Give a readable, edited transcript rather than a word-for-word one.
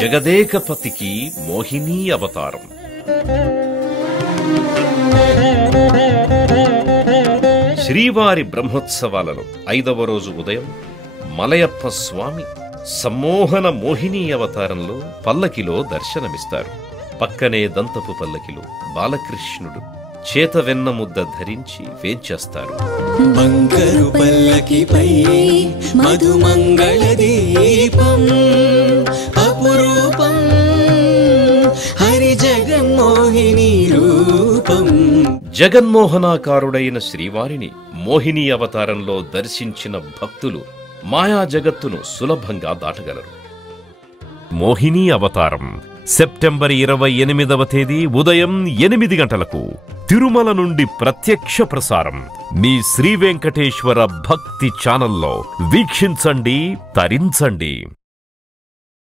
జగదేకపతికి మోహినీ అవతారం. శ్రీవారి బ్రహ్మోత్సవాలలో 5వ రోజు ఉదయం మలయప్ప స్వామి సమ్మోహన మోహినీ అవతారంలో పల్లకిలో దర్శనమిస్తారు. పక్కనే దంతపు పల్లకిలో బాలకృష్ణుడు చేత వెన్న ముద్ద ధరించి వేంచేస్తారు. బంగారు పల్లకిపై మధుమంగళ దీపం అపురూపం హరి జగన్మోహిని రూపం. జగన్మోహనాకారుడైన శ్రీవారిని మోహిని అవతారంలో దర్శించిన భక్తులు మాయా జగత్తును సులభంగా దాటగలరు. మోహిని అవతారం సెప్టెంబర్ 28వ తేదీ ఉదయం 8 గంటలకు తిరుమల నుండి ప్రత్యక్ష ప్రసారం మీ శ్రీ వెంకటేశ్వర భక్తి ఛానల్లో వీక్షించండి, తరించండి.